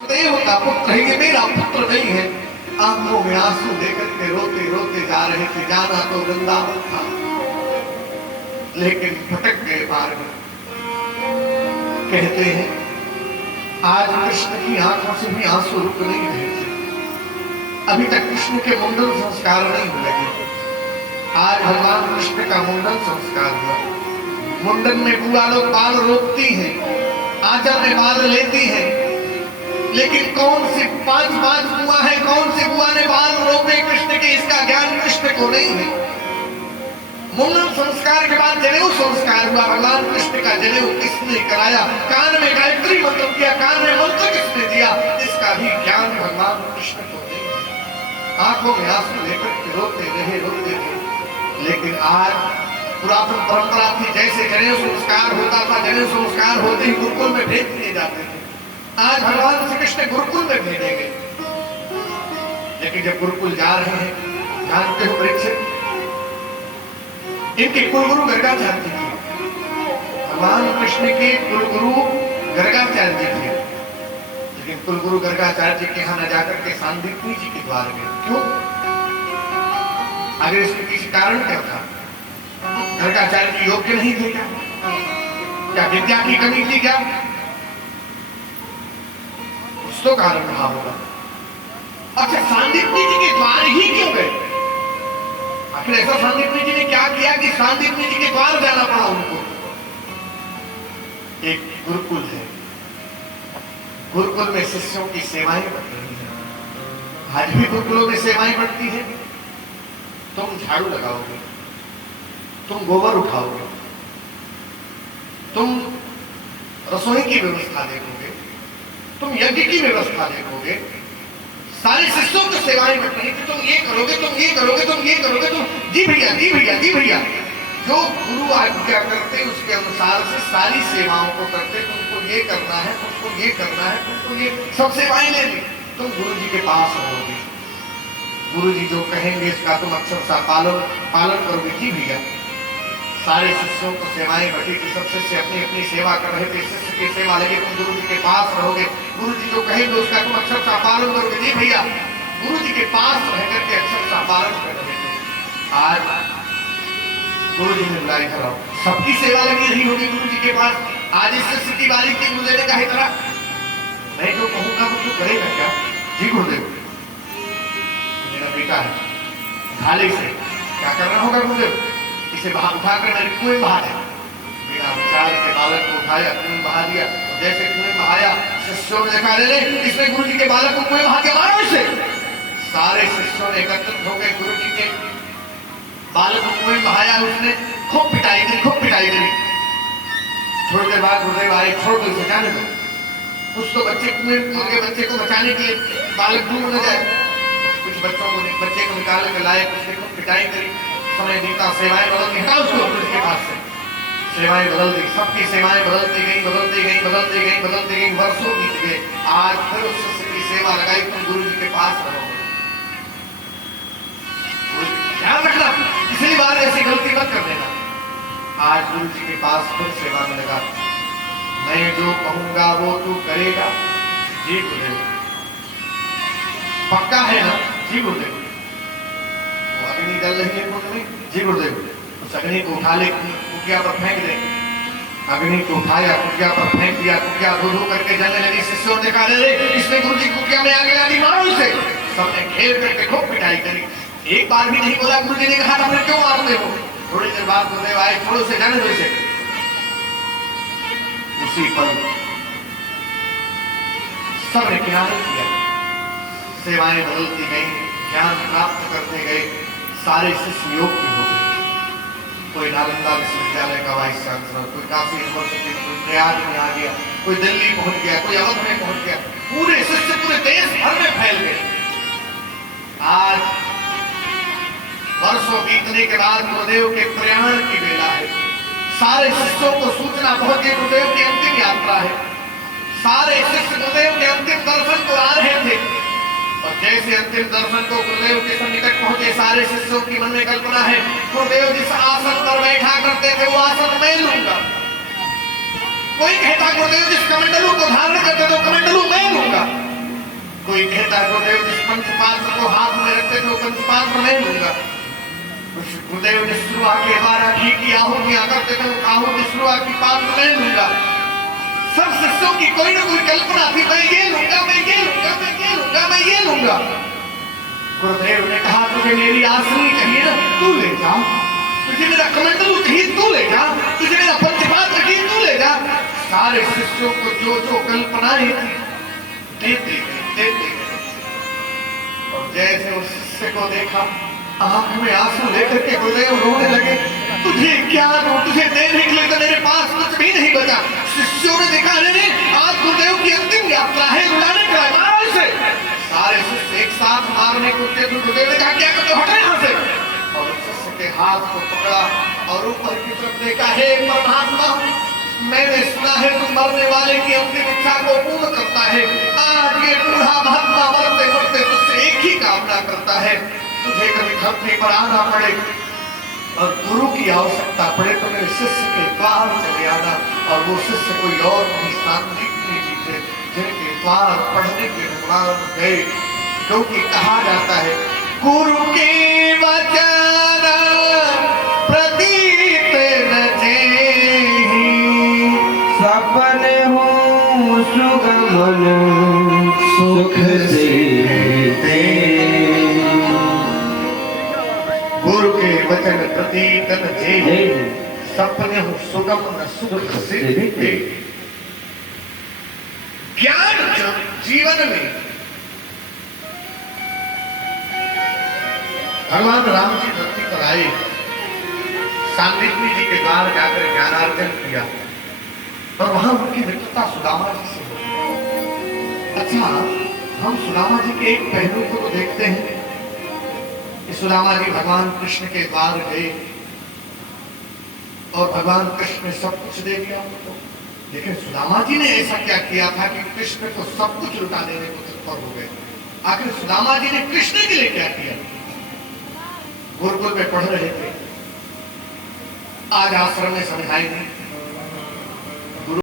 देव का पुत्र है, ये मेरा पुत्र नहीं है। आंखों में आंसू लेकर के रोते रोते जा रहे थे। जाना तो वृंदावन था, लेकिन भटक गए मार्ग में। कहते हैं आज कृष्ण की आंखों से भी आंसू रुक नहीं रहे थे। अभी तक कृष्ण के मुंडन संस्कार नहीं हुए थे। आज भगवान कृष्ण का मुंडन संस्कार हुआ। मुंडन में बुआ लोग बाल रोकती हैं, आंचल में बाल लेती हैं, लेकिन कौन सी पांच बुआ है, कौन सी बुआ ने बाल रोके कृष्ण के, इसका ज्ञान कृष्ण को नहीं है। मुंडन संस्कार के बाद जनेऊ संस्कार हुआ। भगवान कृष्ण का जनेऊ किसने कराया? कान में गायत्री मंत्र दिया, कान में मंत्र किसने दिया? इसका भी ज्ञान भगवान कृष्ण को नहीं है। आंखों में आंसू लेकर रोते रहे। लेकिन आज पुरातन परंपरा थी, जैसे जनेऊ संस्कार होता था, जनेऊ संस्कार होते ही गुरुकुल में भेज दिए जाते थे। आज भगवान श्री कृष्ण गुरुकुल में भेजेंगे। लेकिन जब गुरुकुल जा रहे हैं, जानते हो परीक्षित, इनके कुलगुरु गर्गाचार्य जी थे। भगवान कृष्ण के कुलगुरु गर्गाचार्य जी थे। लेकिन कुलगुरु गर्गाचार्य जी के यहाँ न जाकर के सांदीपनी जी के द्वार गए। क्यों? अगर इसके पीछे कारण क्या था? गर्गाचार्य जी योग्य नहीं थे क्या विद्या की कमी थी क्या? कुछ तो कारण रहा होगा। अच्छा, सांदीपनी जी के द्वार ही क्यों गए? आखिर ऐसा सांदीपनी जी ने क्या किया कि सांदीपनी जी के द्वार जाना पड़ा उनको? एक गुरुकुल है, गुरुकुल में शिष्यों की सेवाएं बढ़ रही हैं। आज भी गुरुकुलों में सेवाएं बढ़ती हैं। तुम झाड़ू लगाओगे, तुम गोबर उठाओगे, तुम रसोई की व्यवस्था देखोगे, तुम यज्ञ की व्यवस्था देखोगे। सारे शिष्यों को सेवाएं बढ़ रही थी। तुम ये करोगे, तुम ये करोगे, तुम ये करोगे, तुम जी भैया जी भैया जी भैया। जो गुरु आज्ञा करते उसके अनुसार से सारी सेवाओं को करते। तुमको ये करना है, तुमको ये करना है, तुमको ये सब सेवाएं ले ली। तुम गुरु जी के पास रहोगे, गुरु जी जो कहेंगे इसका तुम अक्षरशः पालन करोगे। जी भैया। सारे शिष्यों को सेवाएं बढ़ी थी। सब शिष्य अपनी अपनी सेवा कर रहे थे। शिष्य की सेवा लगी, तुम गुरु जी के पास रहोगे, गुरु जी जो कहेंगे उसका तुम अक्षरशः पालन करोगे। जी भैया। गुरु जी के पास रह करके अक्षरशः पालन कर रहे थे। आज गुरु जी ने बुलाई कराओ, सबकी सेवा लगी रही होगी गुरु जी के पास। आज इस शिष्य की बारी की गुरुदेव का है तरह, मैं जो कहूंगा वो तो करेगा क्या? जी गुरुदेव, मेरा बेटा है, थाली से क्या करना होगा गुरुदेव? इसे बाहर उठाकर मैंने कुएं में बहा दिया। बिना विचार के बालक को उठाया, कुएं में बहा दिया। जैसे कुएं में बहाया, शिष्यों ने देखा, इसने गुरु जी के बालक को कुएं में बहा के मारा इसे। सारे शिष्यों ने एकत्रित हो गए, गुरु जी के बालक को कुएं में बहाया। उसने खूब पिटाई करी, खूब पिटाई करी। थोड़ी देर बाद गुरुदेव आए, छोड़ दो इसे, जाने दो। कुछ तो बच्चे के बच्चे को बचाने के लिए बालक डूब न जाए। कुछ बच्चे को निकाल कर लाए, उसने खूब पिटाई करी। समय बीता, सेवाएं बदल गई। हटाओ उसको गुरु जी के पास से। सेवाएं बदल गई, सबकी सेवाएं बदलती गई, बदलती गई, बदलती गई, बदलती गई। वर्षों बीत गए। आज फिर उस शिष्य की सेवा लगाई, तुम गुरु जी के पास रहोगे। ध्यान रखना, पिछली बार ऐसी गलती मत कर देना। आज गुरु जी के पास फिर सेवा में लगा। मैं जो कहूंगा वो तू करेगा? जी गुरुदेव। पक्का है ना? जी गुरुदेव। अग्नि जल रही है कुंड में? जी गुरुदेव। उस अग्नि को उठा ले, कुटिया पर फेंक दे। अग्नि को उठाया, कुटिया पर फेंक दिया। कुटिया धो करके जलने लगी। शिष्यों ने कहा, इसने गुरु जी कुटिया में आगे लगी, मारो इसे। सबने घेर करके खूब पिटाई करी। एक बार भी नहीं बोला। गुरु जी ने कहा, फिर क्यों मारते हो? थोड़ी देर बाद गुरुदेव आए, छोड़ो से, जाने दो इसे। उसी पल सबने किनारे किया। सेवाएं बदलती गई, ज्ञान प्राप्त करते गए। सारे शिष्य योग्य हो गए। कोई नालंदा विश्वविद्यालय का वाइस चांसलर, कोई काशी यूनिवर्सिटी, कोई प्रयाग में आ गया, कोई दिल्ली पहुंच गया, कोई अवध में पहुंच गया। पूरे शिष्य पूरे देश भर में फैल गए। आज वर्षों बीतने के बाद गुरुदेव के प्रयाण की बेला है। सारे शिष्यों को सूचना पहुंची, गुरुदेव की अंतिम यात्रा है। सारे शिष्य गुरुदेव के अंतिम दर्शन को आ रहे थे। और जैसे अंतिम दर्शन को गुरुदेव के सन्निकट पहुंचे, सारे शिष्यों की मन में कल्पना है, गुरुदेव जिस आसन पर बैठा करते थे वो आसन मैं लूंगा। कोई कहता गुरुदेव जिस कमंडलू को धारण करते थे वो कमंडलू मैं लूंगा। कोई कहता है गुरुदेव जिस पंचपात्र को हाथ में रखते थे वो पंचपात्र मैं लूंगा। गुरुदेव ने शुरुआत के 12 घी की आहुतियां करते थे वो आहुति शुरुआत की पात्र मैं लूंगा। सब शिष्यों की कोई ना कोई कल्पना थी, मैं ये लूंगा, मैं ये लूंगा, मैं ये लूंगा, मैं ये लूंगा। गुरुदेव ने कहा तुझे मेरी आसनी चाहिए ना, तू ले जा। तुझे मेरा कमंडलू चाहिए, तू ले जा। तुझे मेरा पंचपात्र चाहिए, तू ले जा। सारे शिष्यों को जो जो कल्पनाएं थी देते गए। और जैसे उस शिष्य को देखा आंख में आंसू लेकर के गुरुदेव रोने लगे। तुझे क्या दूं, तुझे देने के लिए तो मेरे पास कुछ भी नहीं बचा। शिष्यों ने देखा अरे आज गुरुदेव की अंतिम यात्रा है, रुलाने का है, मारो इसे। सारे शिष्य एक साथ मारने को उठे तो गुरुदेव ने कहा क्या करते हो, हटो यहाँ से। और उस शिष्य के हाथ को पकड़ा और ऊपर की तरफ देखा, हे परमात्मा मैंने सुना है तू मरने वाले की अंतिम इच्छा को पूर्ण करता है। आज ये बूढ़ा महात्मा मरते मरते तुझसे एक ही कामना करता है, तुझे कभी धरती पर आना पड़े और गुरु की आवश्यकता पड़े तो मेरे शिष्य के द्वार चले आना। और वो शिष्य कोई और नहीं सांदीपनी जी थे जिनके द्वार पढ़ने के भगवान गए। क्योंकि कहा जाता है गुरु के वचन प्रतीत न जेहि, सपने हो सुगमन सुख देते। गुरु के वचन प्रतीत न जेहि, सपने हो सुगमन सुख देते। ज्ञान जीवन में भगवान राम जी धरती पर आए, सांदीपनी जी के द्वार जाकर ज्ञानार्जन किया और वहां उनकी मित्रता सुदामा जी से हुई। अच्छा, हम सुदामा जी के एक पहलू को तो देखते हैं कि सुदामा जी भगवान कृष्ण के द्वार गए और भगवान कृष्ण ने सब कुछ दे दिया उनको। लेकिन सुदामा जी ने ऐसा क्या किया था कि कृष्ण को सब कुछ लुटा देने को तत्पर हो गए। आखिर सुदामा जी ने कृष्ण के लिए क्या किया? गुरुकुल में पढ़ रहे थे, आज आश्रम में समझाएंगे